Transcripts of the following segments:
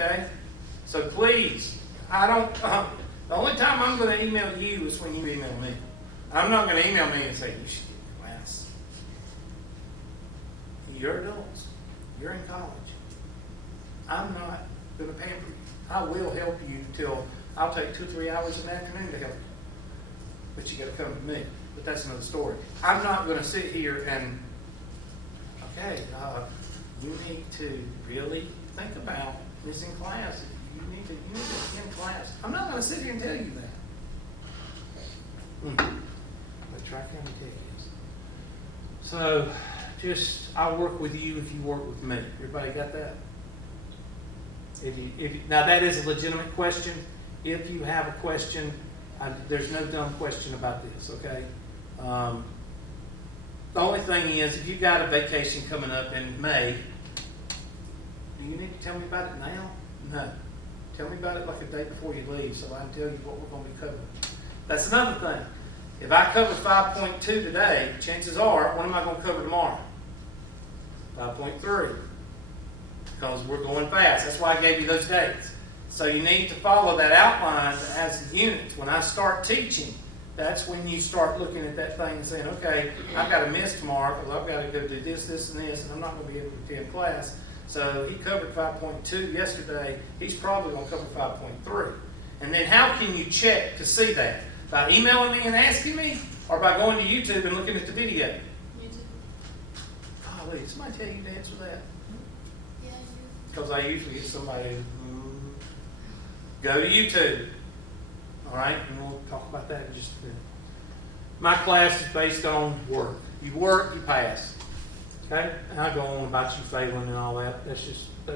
okay? So please, the only time I'm going to email you is when you email me. I'm not going to email me and say, you should get in class. You're adults. You're in college. I'm not going to pamper you. I will help you till I'll take 2 or 3 hours in the afternoon to help you. But you got to come to me. But that's another story. I'm not going to sit here and, okay, you need to really think about this in class. You need to in class. I'm not going to sit here and tell you that. But try to tell you. So, I'll work with you if you work with me. Everybody got that? Now that is a legitimate question. If you have a question, there's no dumb question about this, okay? The only thing is, if you've got a vacation coming up in May, do you need to tell me about it now? No. Tell me about it like a day before you leave so I can tell you what we're going to be covering. That's another thing. If I cover 5.2 today, chances are, what am I going to cover tomorrow? 5.3. Because we're going fast. That's why I gave you those dates. So you need to follow that outline that has the units. When I start teaching, that's when you start looking at that thing and saying, okay, I've got to miss tomorrow because I've got to go do this, this, and this, and I'm not going to be able to attend class. So he covered 5.2 yesterday. He's probably going to cover 5.3. And then how can you check to see that? By emailing me and asking me, or by going to YouTube and looking at the video? YouTube. Golly, did somebody tell you to answer that? Yeah, Because I usually get somebody go to YouTube. All right, and we'll talk about that in just a minute. My class is based on work. You work, you pass. Okay? And I go on about you failing and all that. That's just to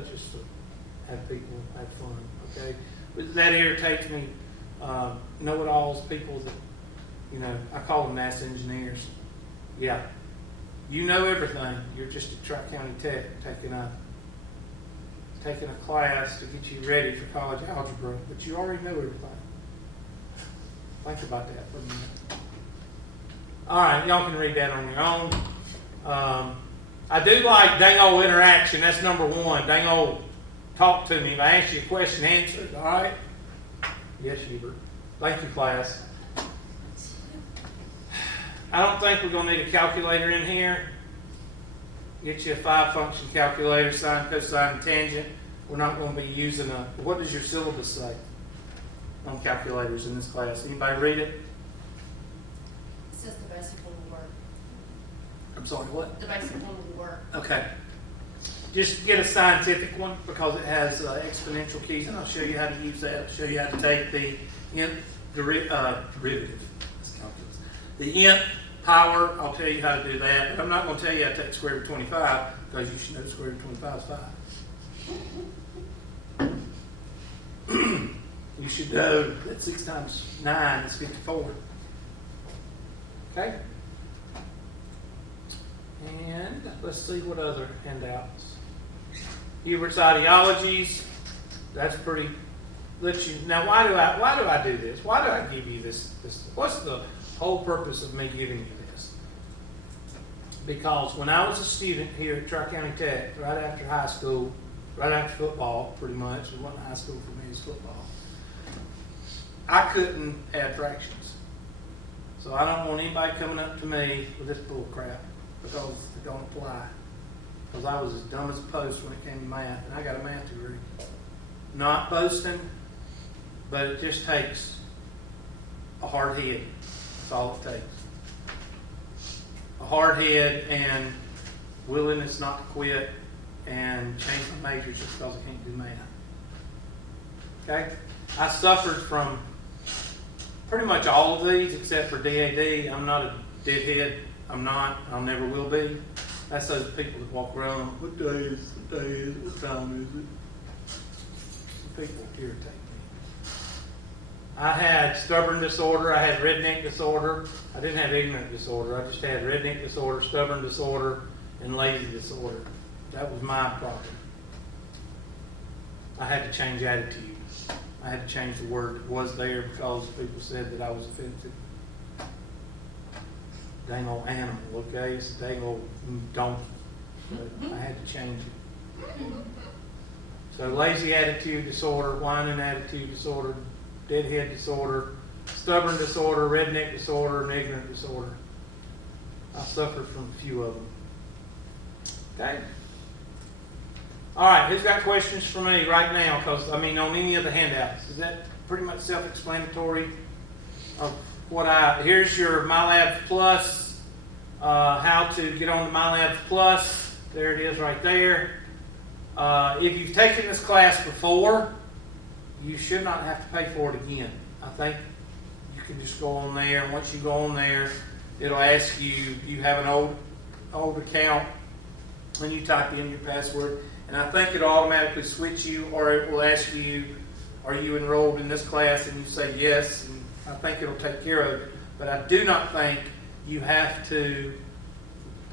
have people have fun. Okay? But that irritates me. Know-it-alls, people that, I call them NASA engineers. Yeah. You know everything. You're just at Tri-County Tech taking a class to get you ready for college algebra, but you already know everything. Think about that for a minute. All right, y'all can read that on your own. I do like dang old interaction. That's number one. Dang old talk to me. If I ask you a question, answer it. All right? Yes, Hubert. Thank you, class. I don't think we're going to need a calculator in here. Get you a 5-function calculator, sine, cosine, tangent. We're not going to be using what does your syllabus say on calculators in this class? Anybody read it? It says the basic one will work. I'm sorry, what? The basic one will work. Okay. Just get a scientific one because it has exponential keys, and I'll show you how to use that. I'll show you how to take the nth derivative. That's calculus. The nth power, I'll tell you how to do that. But I'm not going to tell you how to take the square root of 25 because you should know the square root of 25 is 5. You should know that 6 times 9 is 54. Okay? And let's see what other handouts. Hubert's ideologies. That's pretty. Now, why do I do this? Why do I give you this? What's the whole purpose of me giving you this? Because when I was a student here at Tri-County Tech, right after high school, right after football, pretty much, it wasn't high school for me, it was football, I couldn't add fractions. So I don't want anybody coming up to me with this bull crap because it don't apply. Because I was as dumb as a post when it came to math, and I got a math degree. Not boasting, but it just takes a hard head. That's all it takes. A hard head and willingness not to quit and change my major just because I can't do math. Okay? I suffered from pretty much all of these except for DAD. I'm not a deadhead. I'm not. I never will be. That's those people that walk around, what day is it? What time is it? People irritate me. I had stubborn disorder. I had redneck disorder. I didn't have ignorant disorder. I just had redneck disorder, stubborn disorder, and lazy disorder. That was my problem. I had to change attitude. I had to change the word that was there because people said that I was offensive. Dang old animal, okay? It's a dang old donkey. But I had to change it. So lazy attitude disorder, whining attitude disorder, deadhead disorder, stubborn disorder, redneck disorder, and ignorant disorder. I suffered from a few of them. Okay? All right, who's got questions for me right now? Because, on any of the handouts. Is that pretty much self-explanatory of what here's your mylabsplus, how to get on the mylabsplus. There it is right there. If you've taken this class before, you should not have to pay for it again. I think you can just go on there, and once you go on there, it'll ask you, do you have an old account? When you type in your password, and I think it'll automatically switch you, or it will ask you, are you enrolled in this class? And you say yes, and I think it'll take care of it. But I do not think you have to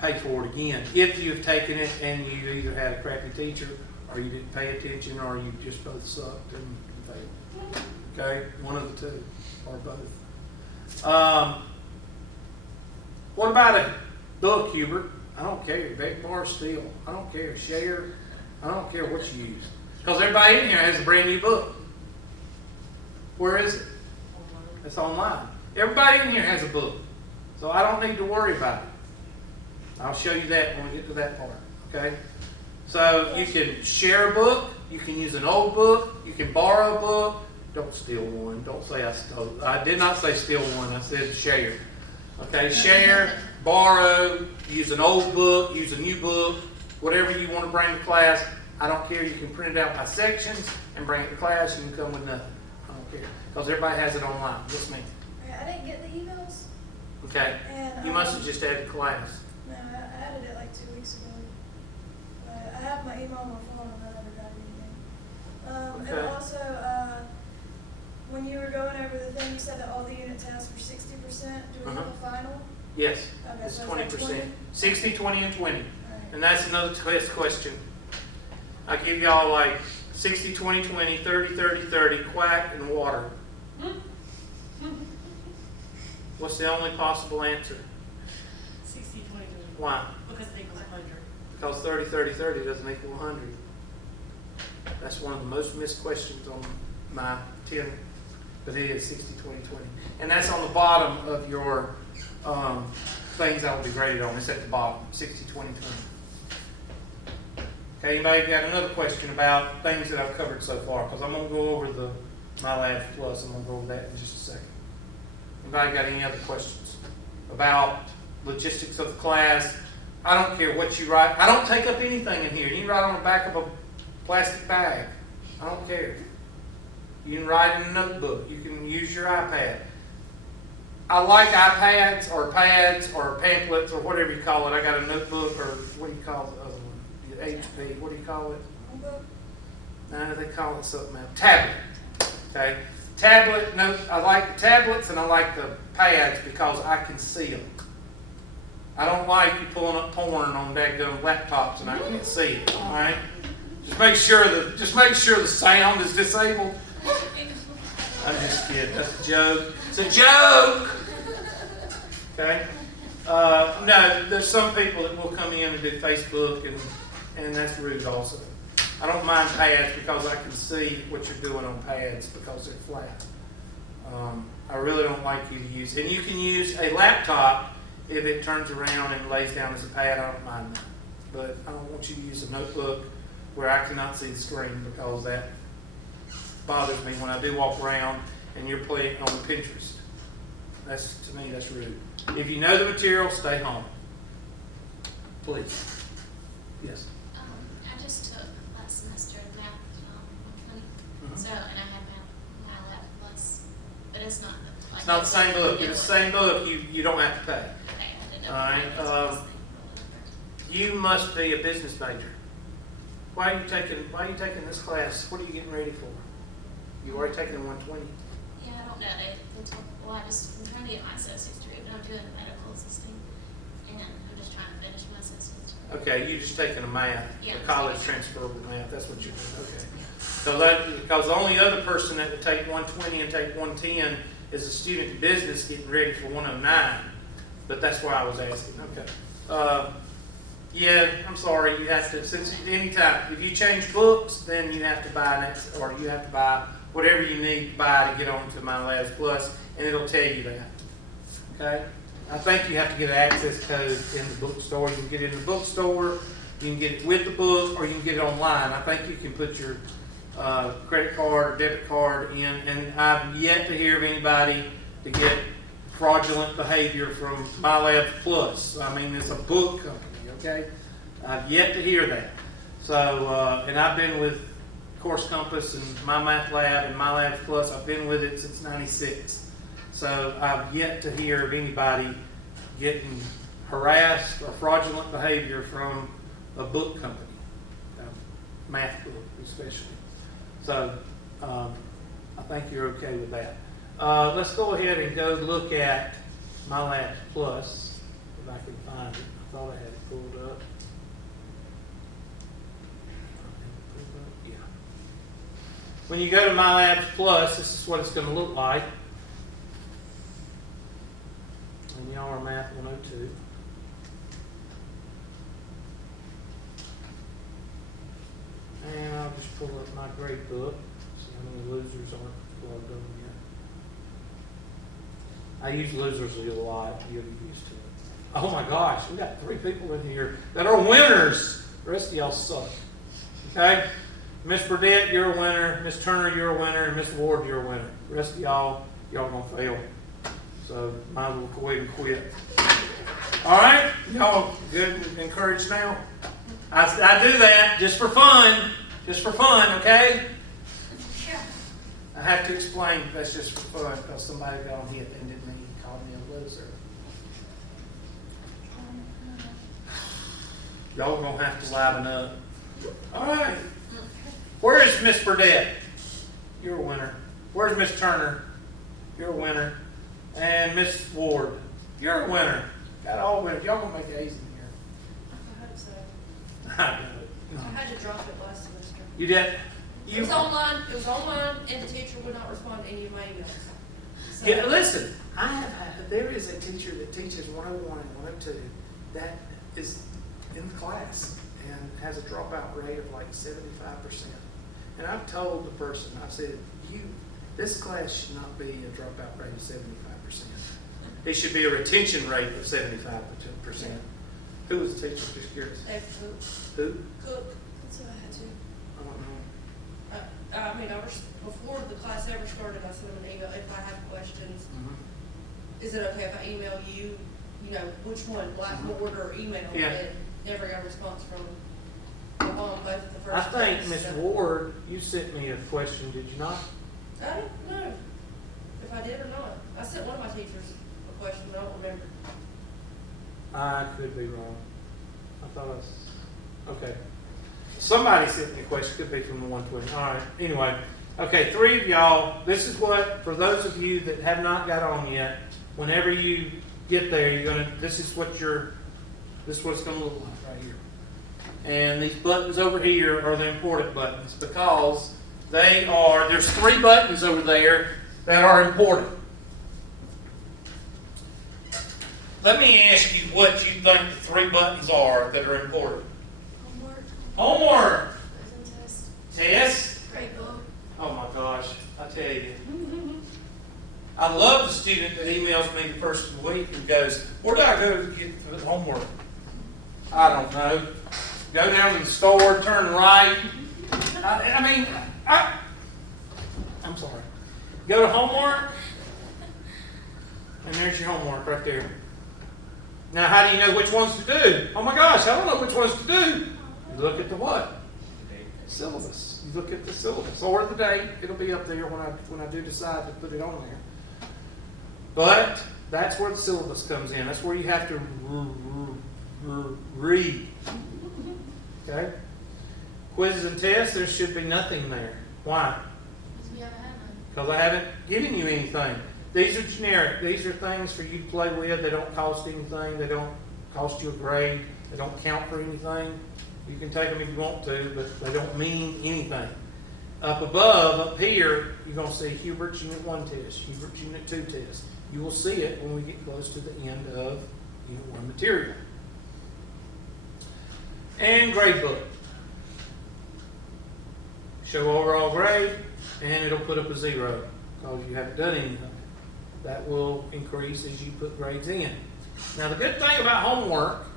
pay for it again if you've taken it and you either had a crappy teacher, or you didn't pay attention, or you just both sucked and failed. Okay, one of the two, or both. What about a book, Hubert? I don't care. Beg, borrow, steal. I don't care. Share. I don't care what you use. Because everybody in here has a brand new book. Where is it? It's online. Everybody in here has a book. So I don't need to worry about it. I'll show you that when we get to that part. Okay? So you can share a book. You can use an old book. You can borrow a book. Don't steal one. Don't say I stole. I did not say steal one. I said share. Okay? Share, borrow, use an old book, use a new book, whatever you want to bring to class. I don't care. You can print it out by sections and bring it to class. You can come with nothing. I don't care. Because everybody has it online. Yes, ma'am. I didn't get the emails. Okay. And you must have just added class. No, I added it like 2 weeks ago. I have my email on my phone and I never got anything. Okay. And also, when you were going over the thing, you said that all the unit tests were 60%. Do we have a final? Yes. Okay, It's so 20%. it's like 20? 60, 20, and 20. Right. And that's another test question. I give y'all like 60, 20, 20, 30, 30, 30, quack, and water. What's the only possible answer? 60, 20, 20. Why? Because it equals 100. Because 30, 30, 30 doesn't equal 100. That's one of the most missed questions on my 10, but it is 60, 20, 20. And that's on the bottom of your things I will be graded on. It's at the bottom, 60, 20, 20. Okay, anybody got another question about things that I've covered so far? Because I'm going to go over the mylabsplus. I'm going to go over that in just a second. Anybody got any other questions about logistics of the class? I don't care what you write. I don't take up anything in here. You can write on the back of a plastic bag. I don't care. You can write in a notebook. You can use your iPad. I like iPads or pads or pamphlets or whatever you call it. I got a notebook, or what do you call the other one? The HP. What do you call it? No, they call it something else. Tablet. Okay. Tablet. No, I like the tablets and I like the pads because I can see them. I don't like you pulling up porn on dadgum laptops and I can't see it. All right. Just make sure the sound is disabled. I'm just kidding. That's a joke. It's a joke. Okay. No, there's some people that will come in and do Facebook, and that's rude also. I don't mind pads because I can see what you're doing on pads because they're flat. I really don't like you to use, and you can use a laptop if it turns around and lays down as a pad. I don't mind that, but I don't want you to use a notebook where I cannot see the screen because that bothers me when I do walk around and you're playing on Pinterest. To me, that's rude. If you know the material, stay home. Please. Yes. I just took last semester math on so, and I had mylabsplus, but it's not like It's not the same book. If it's the same book, you don't have to pay. Okay, I didn't know. All right. You must be a business major. Why are you taking this class? What are you getting ready for? You already taken 120. Yeah, I don't know. They told, I'm trying to get my associate's degree, but I'm doing the medical assisting, and I'm just trying to finish my associate's degree. Okay, you just taking a math, Yeah. a college transferable math. That's what you're doing. Okay. So because the only other person that would take 120 and take 110 is a student in business getting ready for 109. But that's why I was asking. Okay. Yeah, I'm sorry, you have to, since anytime, if you change books, then you have to buy next, or you have to buy whatever you need to buy to get onto mylabsplus, and it'll tell you that. Okay? I think you have to get an access code in the bookstore. You can get it in the bookstore, you can get it with the book, or you can get it online. I think you can put your credit card or debit card in, and I've yet to hear of anybody to get fraudulent behavior from mylabsplus. I mean, it's a book company, okay? I've yet to hear that. So, and I've been with Course Compass and My Math Lab and mylabsplus. I've been with it since '96. So I've yet to hear of anybody getting harassed or fraudulent behavior from a book company, a math book especially. So I think you're okay with that. Let's go ahead and go look at mylabsplus, if I can find it. I thought I had it pulled up. Yeah. When you go to mylabsplus, this is what it's going to look like. And y'all are Math 102. And I'll just pull up my grade book. See how many losers aren't logged on yet. I use losers a lot. You'll be used to it. Oh my gosh, we got 3 people in here that are winners. The rest of y'all suck. Okay? Miss Burdette, you're a winner. Miss Turner, you're a winner. And Miss Ward, you're a winner. The rest of y'all gonna fail. So might as well go ahead and quit. All right? Y'all good and encouraged now? I do that just for fun. Just for fun, okay? I have to explain that's just for fun because somebody got on hit and didn't mean to call me a loser. Y'all gonna have to liven up. All right. Where is Miss Burdette? You're a winner. Where's Miss Turner? You're a winner. And Miss Ward, you're a winner. Got all winners. Y'all gonna make A's in here. I hope so. I know. I had to drop it last semester. You did? It was online, and the teacher would not respond to any of my emails. So- Yeah, listen, there is a teacher that teaches 101 and 102 that is in the class and has a dropout rate of like 75%. And I've told the person, I've said, this class should not be a dropout rate of 75%. It should be a retention rate of 75%. Who was the teacher? Just curious. Dave Cook. Who? Cook. That's what I had to. I don't know. I mean, before the class ever started, I sent them an email if I have questions. Is it okay if I email you, which one, Blackboard or email? Yeah. And never got a response from both the first I think, days, Miss so- Ward, you sent me a question, did you not? I don't know if I did or not. I sent one of my teachers a question, but I don't remember. I could be wrong. I thought I was, okay. Somebody sent me a question, could be from the 120. All right, anyway. Okay, 3 of y'all, this is what, for those of you that have not got on yet, whenever you get there, this is what it's gonna look like right here. And these buttons over here are the important buttons because there's 3 buttons over there that are important. Let me ask you what you think the 3 buttons are that are important. Homework, Homework, present test, test. grade book. Oh my gosh, I tell you. I love the student that emails me the first of the week and goes, where do I go to get the homework? I don't know. Go down to the store, turn right. I'm sorry. Go to homework, and there's your homework right there. Now, how do you know which ones to do? Oh my gosh, I don't know which ones to do. You look at the what? Syllabus. You look at the syllabus or the date. It'll be up there when I do decide to put it on there. But that's where the syllabus comes in. That's where you have to read. Okay? Quizzes and tests, there should be nothing there. Why? Because we haven't had none. Because I haven't given you anything. These are generic. These are things for you to play with. They don't cost anything. They don't cost you a grade. They don't count for anything. You can take them if you want to, but they don't mean anything. Up above, up here, you're going to see Hubert's Unit 1 test, Hubert's Unit 2 test. You will see it when we get close to the end of Unit 1 material. And grade book. Show overall grade, and it'll put up a 0 because you haven't done anything. That will increase as you put grades in. Now the good thing about homework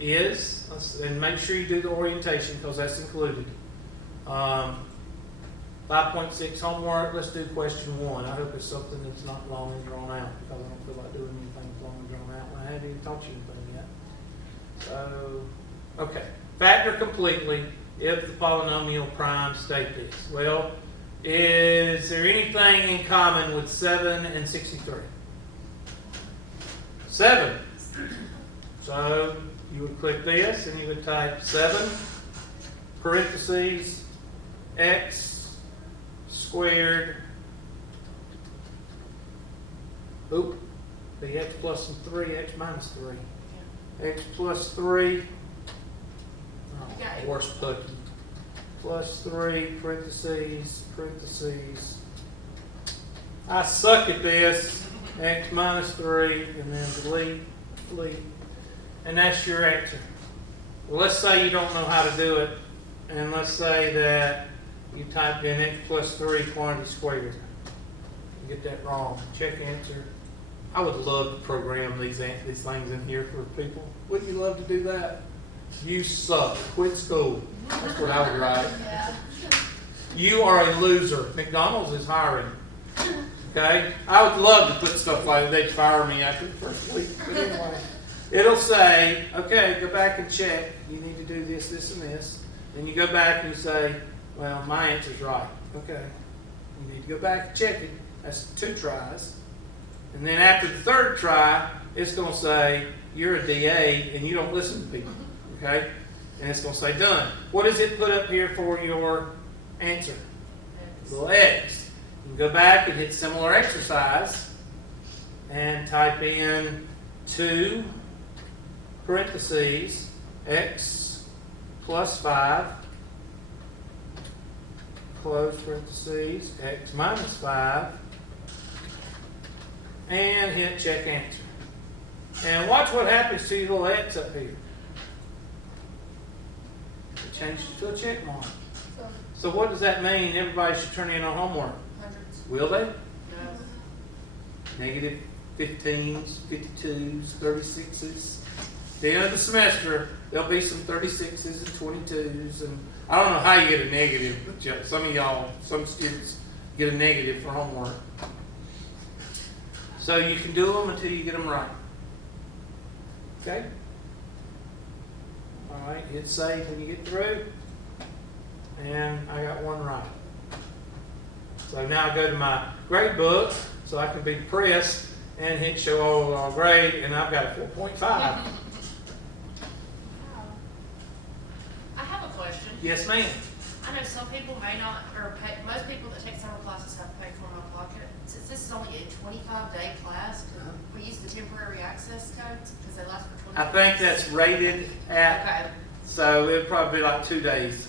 is, and make sure you do the orientation because that's included. 5.6 homework, let's do question 1. I hope it's something that's not long and drawn out because I don't feel like doing anything long and drawn out when I haven't even taught you anything yet. So, okay. Factor completely if the polynomial prime state this. Well, is there anything in common with 7 and 63? 7. So you would click this and you would type 7 parentheses x squared. Oop. The x plus 3, x minus 3. X plus 3. Oh, worst putty. Plus 3 parentheses. I suck at this. X minus 3 and then delete. And that's your answer. Well, let's say you don't know how to do it. And let's say that you typed in x plus 3 quantity squared. You get that wrong. Check answer. I would love to program these things in here for people. Wouldn't you love to do that? You suck. Quit school. That's what I would write. Yeah. You are a loser. McDonald's is hiring. Okay? I would love to put stuff like that. They'd fire me after the first week. But anyway, it'll say, okay, go back and check. You need to do this, this, and this. Then you go back and you say, well, my answer's right. Okay. You need to go back and check it. That's 2 tries. And then after the 3rd try, it's going to say, you're a DA and you don't listen to people. Okay? And it's going to say done. What does it put up here for your answer? Little X. You can go back and hit similar exercise and type in 2 parentheses x plus 5 close parentheses x minus 5 and hit check answer. And watch what happens to your little X up here. It changes to a check mark. So what does that mean? Everybody should turn in on homework. Hundreds. Will they? No. Negative 15s, 52s, 36s. At the end of the semester, there'll be some 36s and 22s. And I don't know how you get a negative, but some of y'all, some students get a negative for homework. So you can do them until you get them right. Okay? All right, hit save when you get through. And I got 1 right. So now I go to my grade book so I can be depressed and hit show overall grade, and I've got a 4.5. I have a question. Yes, ma'am. I know some people may not, or pay, most people that take summer classes have to pay for them out of pocket. Since this is only a 25-day class, could we use the temporary access codes because they last for 20 I think that's rated at, Okay. so it'd probably be like 2 days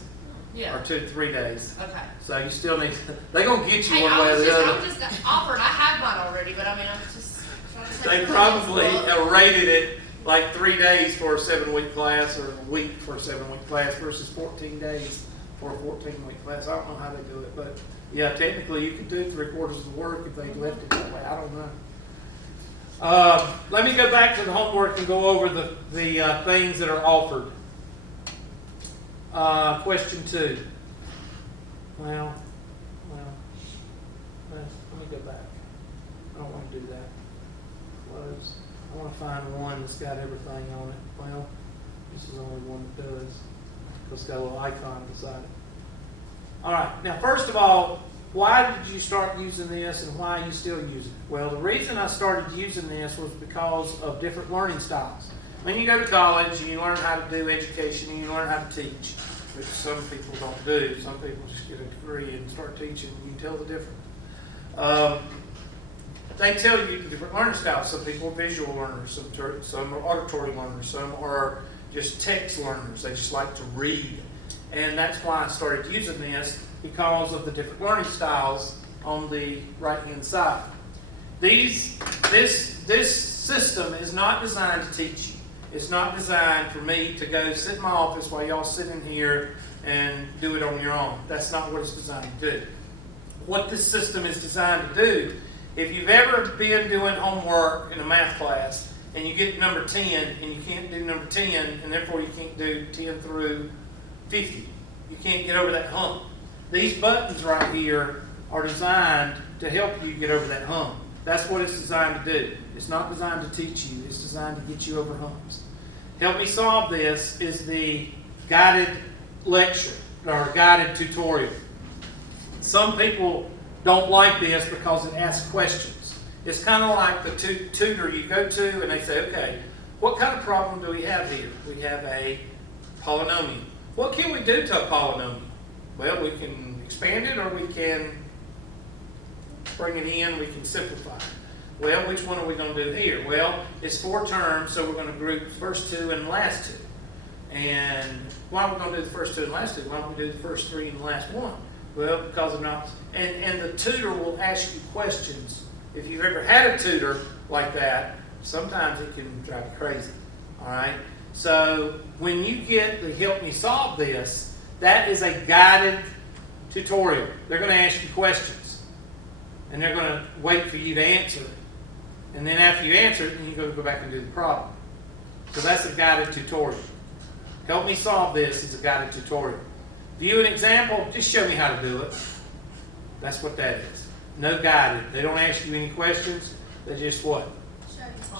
Yeah. or 2 to 3 days. Okay. So you still need, they're going to get you Hey, one way or the I other. was just offered. I have mine already, but I mean, I'm just trying to say They something probably else. rated it like 3 days for a 7-week class or a week for a 7-week class versus 14 days for a 14-week class. I don't know how they do it, but yeah, technically you could do 3/4 of the work if they left it that way. I don't know. Let me go back to the homework and go over the things that are offered. Question 2. Well, let me go back. I don't want to do that. Close. I want to find one that's got everything on it. Well, this is the only one that does. It's got a little icon beside it. All right. Now, first of all, why did you start using this and why are you still using it? Well, the reason I started using this was because of different learning styles. When you go to college, you learn how to do education and you learn how to teach, which some people don't do. Some people just get a degree and start teaching, and you can tell the difference. They tell you the different learning styles. Some people are visual learners, some are auditory learners, some are just text learners. They just like to read. And that's why I started using this, because of the different learning styles on the right-hand side. This system is not designed to teach you. It's not designed for me to go sit in my office while y'all sit in here and do it on your own. That's not what it's designed to do. What this system is designed to do, if you've ever been doing homework in a math class and you get number 10 and you can't do number 10 and therefore you can't do 10 through 50, you can't get over that hump. These buttons right here are designed to help you get over that hump. That's what it's designed to do. It's not designed to teach you. It's designed to get you over humps. Help Me Solve This is the guided lecture or guided tutorial. Some people don't like this because it asks questions. It's kind of like the tutor you go to and they say, okay, what kind of problem do we have here? We have a polynomial. What can we do to a polynomial? Well, we can expand it or we can bring it in, we can simplify it. Well, which one are we going to do here? Well, it's 4 terms, so we're going to group the first 2 and the last 2. And why are we going to do the first 2 and the last 2? Why don't we do the first 3 and the last 1? Well, because of not, and the tutor will ask you questions. If you've ever had a tutor like that, sometimes it can drive you crazy. All right? So when you get the Help Me Solve This, that is a guided tutorial. They're going to ask you questions. And they're going to wait for you to answer it. And then after you answer it, then you're going to go back and do the problem. So that's a guided tutorial. Help Me Solve This is a guided tutorial. View an example, just show me how to do it. That's what that is. No guided. They don't ask you any questions. They just what?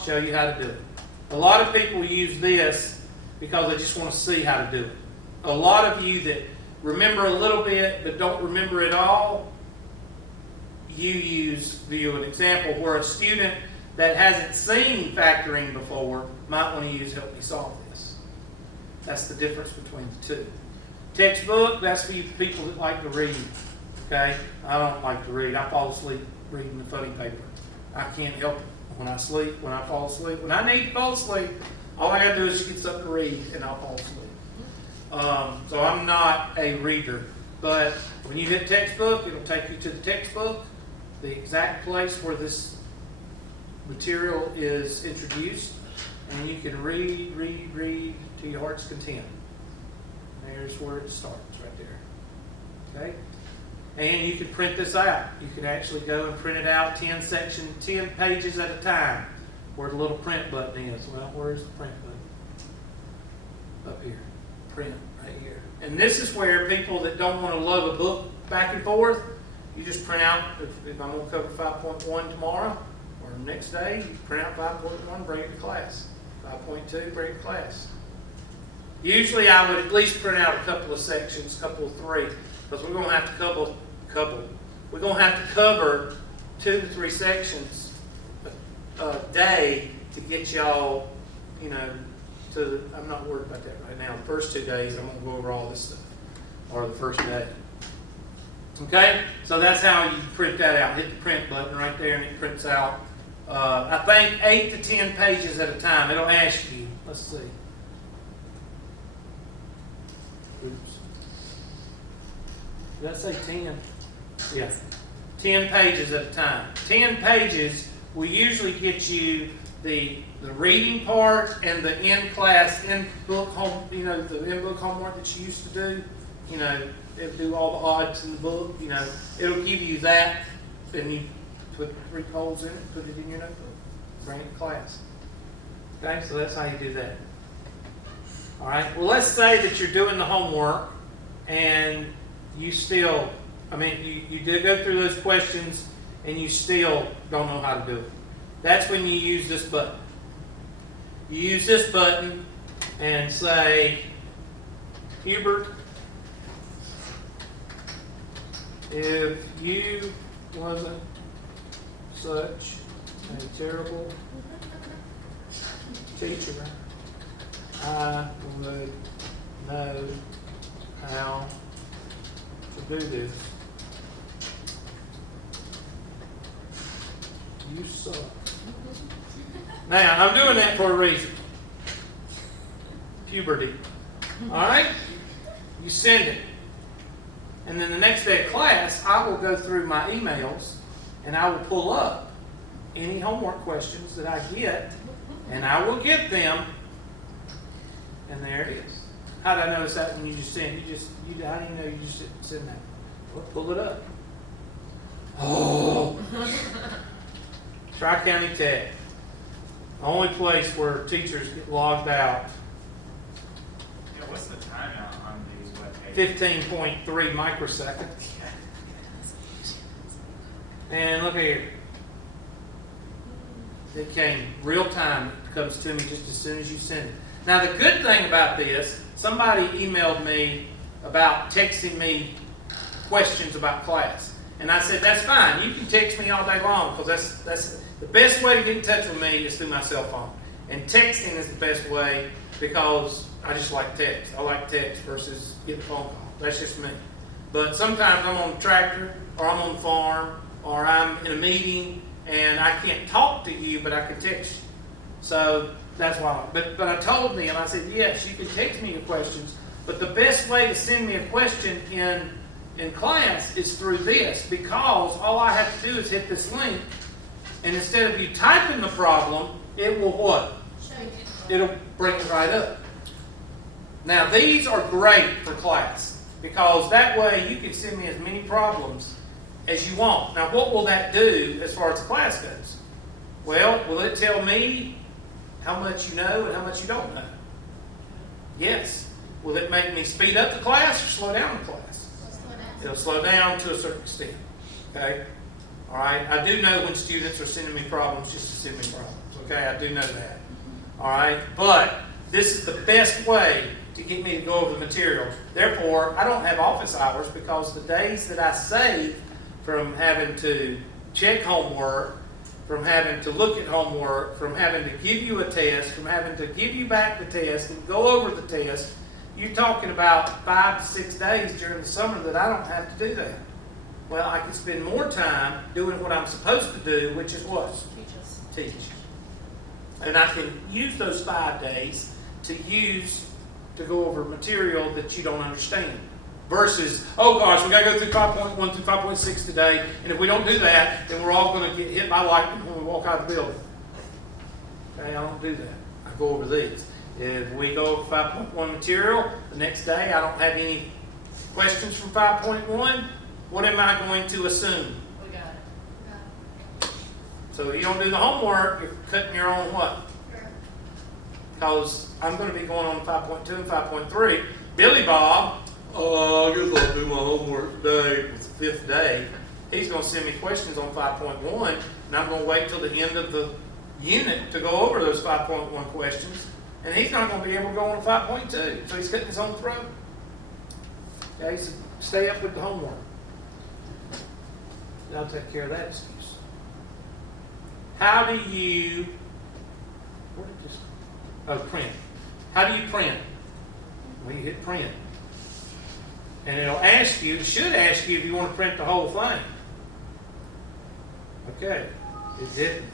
Show you how to do it. A lot of people use this because they just want to see how to do it. A lot of you that remember a little bit but don't remember it all, you use View an Example, where a student that hasn't seen factoring before might want to use Help Me Solve This. That's the difference between the two. Textbook, that's for you people that like to read. Okay? I don't like to read. I fall asleep reading the funny paper. I can't help it. When I sleep, when I fall asleep, when I need to fall asleep, all I gotta do is get something to read and I'll fall asleep. So I'm not a reader. But when you hit textbook, it'll take you to the textbook, the exact place where this material is introduced, and you can read to your heart's content. There's where it starts, right there. Okay? And you can print this out. You can actually go and print it out 10 pages at a time, where the little print button is. Well, where's the print button? Up here. Print, right here. And this is where people that don't want to load a book back and forth, you just print out, if I'm going to cover 5.1 tomorrow, or next day, you print out 5.1, bring it to class. 5.2, bring it to class. Usually I would at least print out a couple of sections, couple of 3, because we're going to have to we're going to have to cover 2 to 3 sections a day to get y'all, I'm not worried about that right now. The first 2 days, I'm going to go over all this stuff, or the first day. Okay? So that's how you print that out. Hit the print button right there, and it prints out, I think, 8 to 10 pages at a time. It'll ask you. Let's see. Oops. Did I say 10? Yeah. 10 pages at a time. 10 pages will usually get you the reading part and the in-class, in-book home, the in-book homework that you used to do. It'll do all the odds in the book. It'll give you that, and you put 3 holes in it, put it in your notebook, bring it to class. Okay, so that's how you do that. All right, well, let's say that you're doing the homework and you still, you did go through those questions and you still don't know how to do it. That's when you use this button. You use this button and say, Hubert, if you wasn't such a terrible teacher, I would know how to do this. You suck. Now, I'm doing that for a reason. Puberty. Alright? You send it. And then the next day of class, I will go through my emails and I will pull up any homework questions that I get, and I will get them And there it is. How did I notice that when you just send? How do you know you just send that? Well, pull it up. Oh. Tri-County Tech. The only place where teachers get logged out. Yeah, what's the timeout on these web pages? 15.3 microseconds. And look here. It came real time. It comes to me just as soon as you send it. Now, the good thing about this, somebody emailed me about texting me questions about class. And I said, that's fine. You can text me all day long because that's the best way to get in touch with me is through my cell phone. And texting is the best way because I just like text. I like text versus getting a phone call. That's just me. But sometimes I'm on the tractor or I'm on the farm or I'm in a meeting and I can't talk to you, but I can text you. So that's why. But I told me, and I said, yes, you can text me your questions, but the best way to send me a question in class is through this, because all I have to do is hit this link, and instead of you typing the problem, it will what? It'll bring it right up. Now, these are great for class, because that way you can send me as many problems as you want. Now, what will that do as far as the class goes? Well, will it tell me how much you know and how much you don't know? Yes. Will it make me speed up the class or slow down the class? It'll slow down to a certain extent. Okay? All right? I do know when students are sending me problems just to send me problems. Okay? I do know that. All right? But this is the best way to get me to go over the materials. Therefore, I don't have office hours because the days that I save from having to check homework, from having to look at homework, from having to give you a test, from having to give you back the test and go over the test, you're talking about 5 to 6 days during the summer that I don't have to do that. Well, I can spend more time doing what I'm supposed to do, which is what? Teach. And I can use those 5 days to go over material that you don't understand. Versus, oh gosh, we got to go through 5.1 through 5.6 today, and if we don't do that, then we're all going to get hit by lightning when we walk out of the building. Okay, I don't do that. I go over these. If we go over 5.1 material, the next day I don't have any questions from 5.1, what am I going to assume? We got it. So if you don't do the homework, you're cutting your own what? Because I'm going to be going on 5.2 and 5.3. Billy Bob, I guess I'll do my homework today. It's the 5th day. He's going to send me questions on 5.1, and I'm going to wait till the end of the unit to go over those 5.1 questions, and he's not going to be able to go on to 5.2, so he's cutting his own throat. Okay, so stay up with the homework. I'll take care of that excuse. How do you, where did this, oh, print. How do you print? Well, you hit print. And it'll ask you, it should ask you if you want to print the whole thing. Okay, it didn't.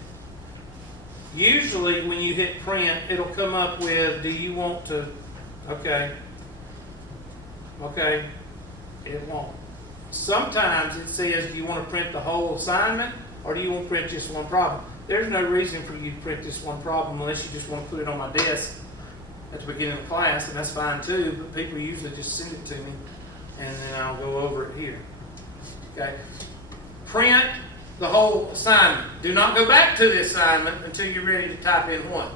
Usually when you hit print, it'll come up with, do you want to, okay, it won't. Sometimes it says, do you want to print the whole assignment or do you want to print just one problem? There's no reason for you to print this one problem unless you just want to put it on my desk at the beginning of class, and that's fine too, but people usually just send it to me and then I'll go over it here. Okay? Print the whole assignment. Do not go back to the assignment until you're ready to type in what?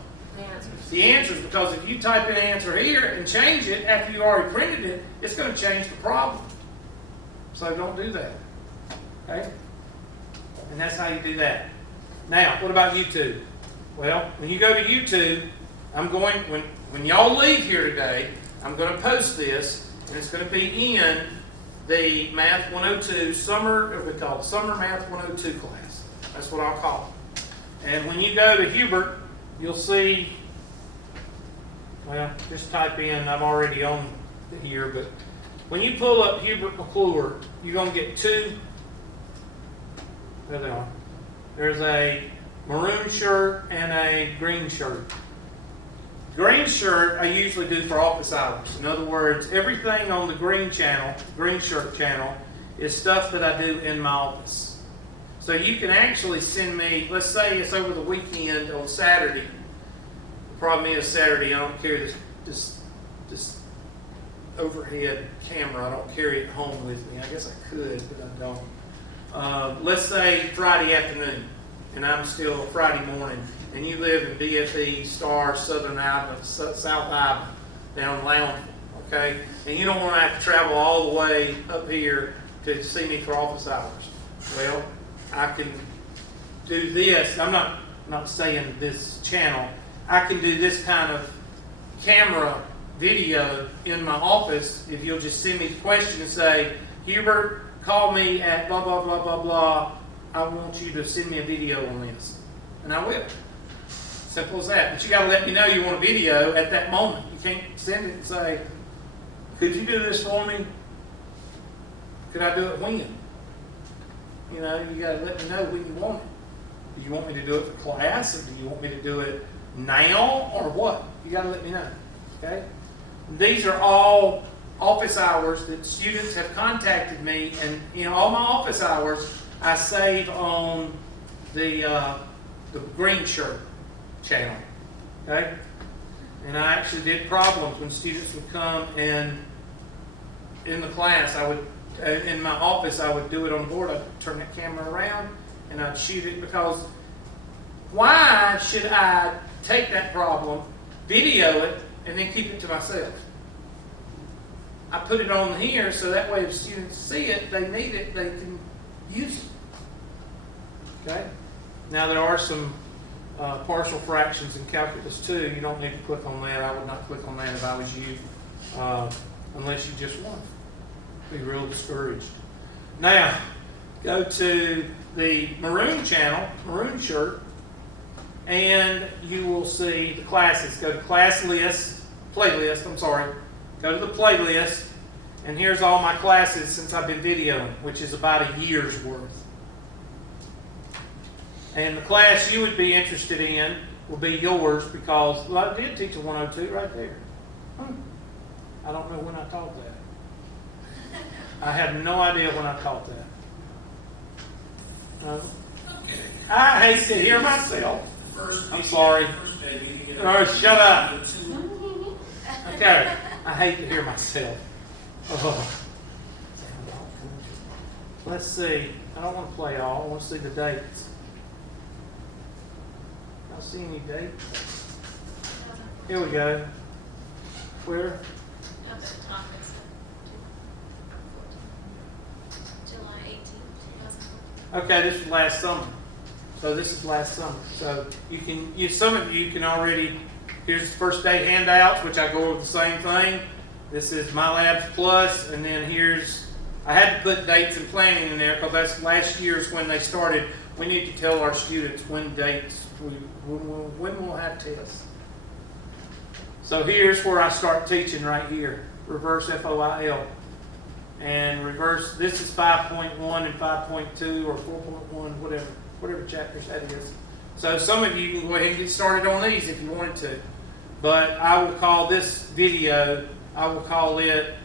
The answers, because if you type in answer here and change it after you already printed it, it's going to change the problem. So don't do that. Okay? And that's how you do that. Now, what about YouTube? Well, when you go to YouTube, I'm going, when y'all leave here today, I'm going to post this, and it's going to be in the Math 102 Summer Math 102 class. That's what I'll call it. And when you go to Hubert, you'll see, well, just type in, I'm already on here, but when you pull up Hubert McClure, you're going to get two, there they are. There's a maroon shirt and a green shirt. Green shirt I usually do for office hours. In other words, everything on the green channel, green shirt channel, is stuff that I do in my office. So you can actually send me, let's say it's over the weekend on Saturday. The problem is Saturday I don't carry this this overhead camera. I don't carry it home with me. I guess I could, but I don't. Let's say Friday afternoon, and I'm still Friday morning, and you live in BFE, Star, Southern Alabama, South Alabama, down in Lownville, okay? And you don't want to have to travel all the way up here to see me for office hours. Well, I can do this. I'm not saying this channel. I can do this kind of camera video in my office if you'll just send me the question and say, Hubert, call me at blah, blah, blah, blah, blah. I want you to send me a video on this. And I will. Simple as that. But you got to let me know you want a video at that moment. You can't send it and say, could you do this for me? Could I do it when? You know, you got to let me know when you want it. Do you want me to do it for class, or do you want me to do it now, or what? You got to let me know. Okay? These are all office hours that students have contacted me, and all my office hours I save on the green shirt channel. Okay? And I actually did problems when students would come, and in the class in my office I would do it on board. I'd turn that camera around and I'd shoot it, because why should I take that problem, video it, and then keep it to myself? I put it on here so that way if students see it, they need it, they can use it. Okay? Now there are some partial fractions in calculus too. You don't need to click on that. I would not click on that if I was you, unless you just want to. Be real discouraged. Now, go to the maroon channel, maroon shirt, and you will see the classes. Go to class list, playlist, I'm sorry. Go to the playlist, and here's all my classes since I've been videoing, which is about a year's worth. And the class you would be interested in will be yours, because I did teach a 102 right there. I don't know when I taught that. I have no idea when I taught that. No. I hate to hear myself. I'm sorry. Oh, shut up. Okay. I hate to hear myself. Oh. Let's see. I don't want to play all. I want to see the dates. I see any dates? Here we go. Where? Up at the top, it's July 18th, 2014. Okay, this was last summer. So this is last summer. So some of you can already, here's the first day handouts, which I go over the same thing. This is mylabsplus, and then I had to put dates and planning in there because that's last year's when they started. We need to tell our students when we'll have tests. So here's where I start teaching right here. Reverse FOIL. And reverse, this is 5.1 and 5.2 or 4.1, whatever chapters that is. So some of you can go ahead and get started on these if you wanted to. But I will call this video, I will call it